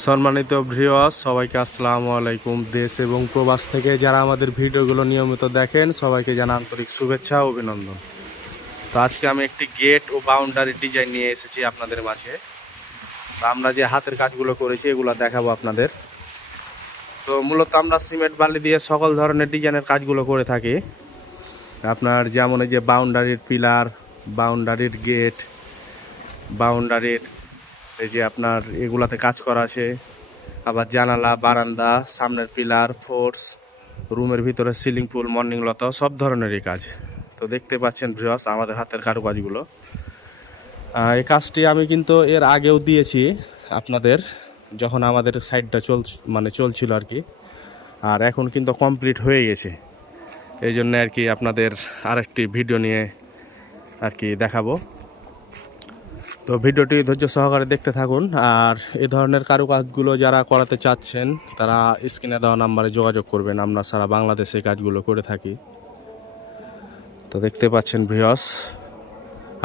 সম্মানিত ভিউয়ার্স, সবাইকে আসসালামু আলাইকুম। দেশ এবং প্রবাস থেকে যারা আমাদের ভিডিওগুলো নিয়মিত দেখেন সবাইকে জানাই আন্তরিক শুভেচ্ছা ও অভিনন্দন। তো আজকে আমি একটি গেট ও বাউন্ডারি ডিজাইন নিয়ে এসেছি আপনাদের মাঝে। তো আমরা যে হাতের কাজগুলো করেছি এগুলো দেখাবো আপনাদের। তো মূলত আমরা সিমেন্ট বালি দিয়ে সকল ধরনের ডিজাইনের কাজগুলো করে থাকি। আপনার যেমন এই যে বাউন্ডারির পিলার, বাউন্ডারির গেট, বাউন্ডারির এই যে আপনার এগুলাতে কাজ করা আছে, আবার জানালা, বারান্দা, সামনের পিলার, ফোর্স, রুমের ভিতরে সিলিং পুল, মর্নিং লতা, সব ধরনেরই কাজ। তো দেখতে পাচ্ছেন ভিউয়ার্স আমাদের হাতের কারুকাজগুলো। এই কাজটি আমি কিন্তু এর আগেও দিয়েছি আপনাদের, যখন আমাদের সাইডটা চলছিল আর কি। আর এখন কিন্তু কমপ্লিট হয়ে গেছে, এই জন্য আর কি আপনাদের আরেকটি ভিডিও নিয়ে আর কি দেখাবো। তো ভিডিওটি ধৈর্য সহকারে দেখতে থাকুন। আর এই ধরনের কারুকাজগুলো যারা করাতে চাচ্ছেন তারা স্ক্রিনে দেওয়া নাম্বারে যোগাযোগ করবেন। আমরা সারা বাংলাদেশে কাজগুলো করে থাকি। তো দেখতে পাচ্ছেন ভিউয়ার্স।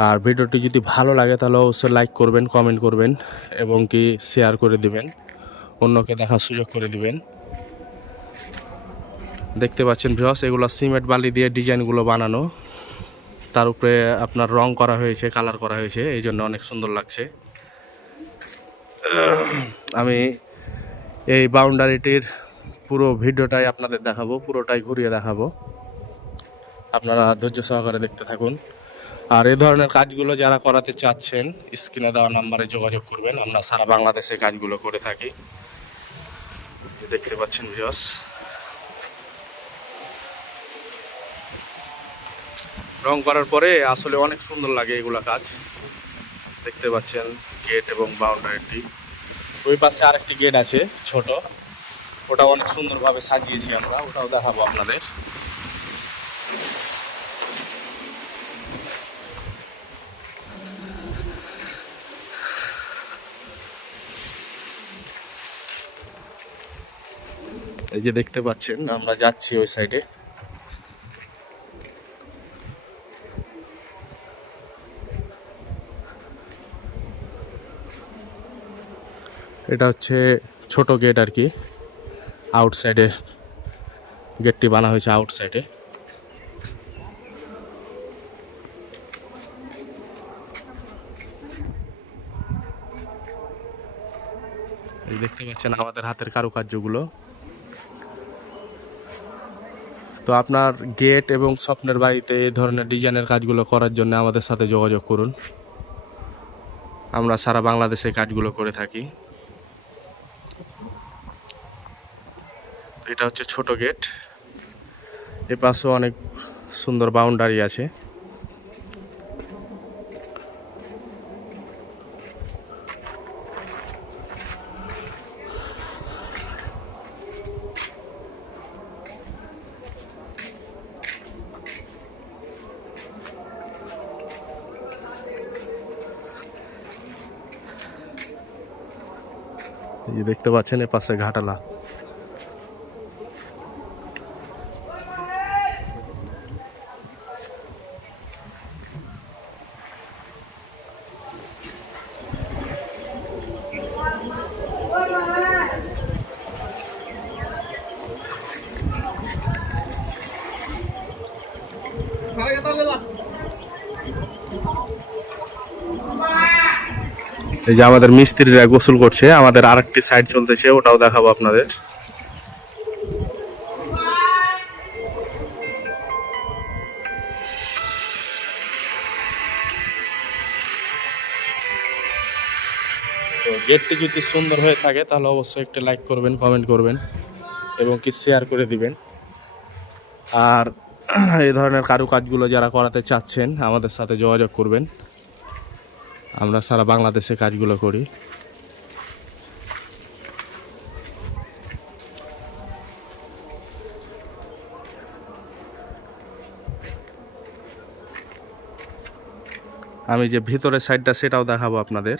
আর ভিডিওটি যদি ভালো লাগে তাহলে অবশ্যই লাইক করবেন, কমেন্ট করবেন এবং কি শেয়ার করে দিবেন, অন্যকে দেখার সুযোগ করে দিবেন। দেখতে পাচ্ছেন ভিউয়ার্স, এগুলো সিমেন্ট বালি দিয়ে ডিজাইনগুলো বানানো, তার উপরে আপনার রং করা হয়েছে, কালার করা হয়েছে, এই জন্য অনেক সুন্দর লাগছে। আমি এই বাউন্ডারিটির পুরো ভিডিওটাই আপনাদের দেখাবো, পুরোটাই ঘুরিয়ে দেখাবো, আপনারা ধৈর্য সহকারে দেখতে থাকুন। আর এই ধরনের কাজগুলো যারা করাতে চাচ্ছেন স্ক্রিনে দেওয়া নাম্বারে যোগাযোগ করবেন। আমরা সারা বাংলাদেশে কাজগুলো করে থাকি। দেখতে পাচ্ছেন ভিউয়ার্স, রং করার পরে আসলে অনেক সুন্দর লাগে এগুলা কাজ। দেখতে পাচ্ছেন গেট এবং বাউন্ডারিটি। ওই পাশে আরেকটি গেট আছে ছোট, ওটাও অনেক সুন্দরভাবে সাজিয়েছি আমরা, ওটাও দেখাবো আপনাদের। এই যে দেখতে পাচ্ছেন আমরা যাচ্ছি ওই সাইডে। এটা হচ্ছে ছোট গেট আর কি, আউটসাইডে গেটটি বানা হয়েছে আউটসাইডে। এই দেখতে পাচ্ছেন আমাদের হাতের কারুকার্যগুলো। তো আপনার গেট এবং স্বপ্নের বাড়িতে এই ধরনের ডিজাইনের কাজগুলো করার জন্য আমাদের সাথে যোগাযোগ করুন। আমরা সারা বাংলাদেশে কাজগুলো করে থাকি। এটা হচ্ছে ছোট গেট, এ পাশেও অনেক সুন্দর বাউন্ডারি আছে। এই যে দেখতে পাচ্ছেন এ পাশে ঘাটালা। এই যে আমাদের মিস্ত্রিরা গোসল করছে, আমাদের আরেকটি সাইড চলতেছে, ওটাও দেখাবো আপনাদের। তো গেটটি যদি সুন্দর হয়ে থাকে তাহলে অবশ্যই একটা লাইক করবেন, কমেন্ট করবেন এবং কি শেয়ার করে দিবেন। আর এই ধরনের কারুকাজগুলো যারা করাতে চাচ্ছেন আমাদের সাথে যোগাযোগ করবেন। আমরা সারা বাংলাদেশে কাজগুলো করি। আমি যে ভিতরের সাইডটা সেটাও দেখাবো আপনাদের।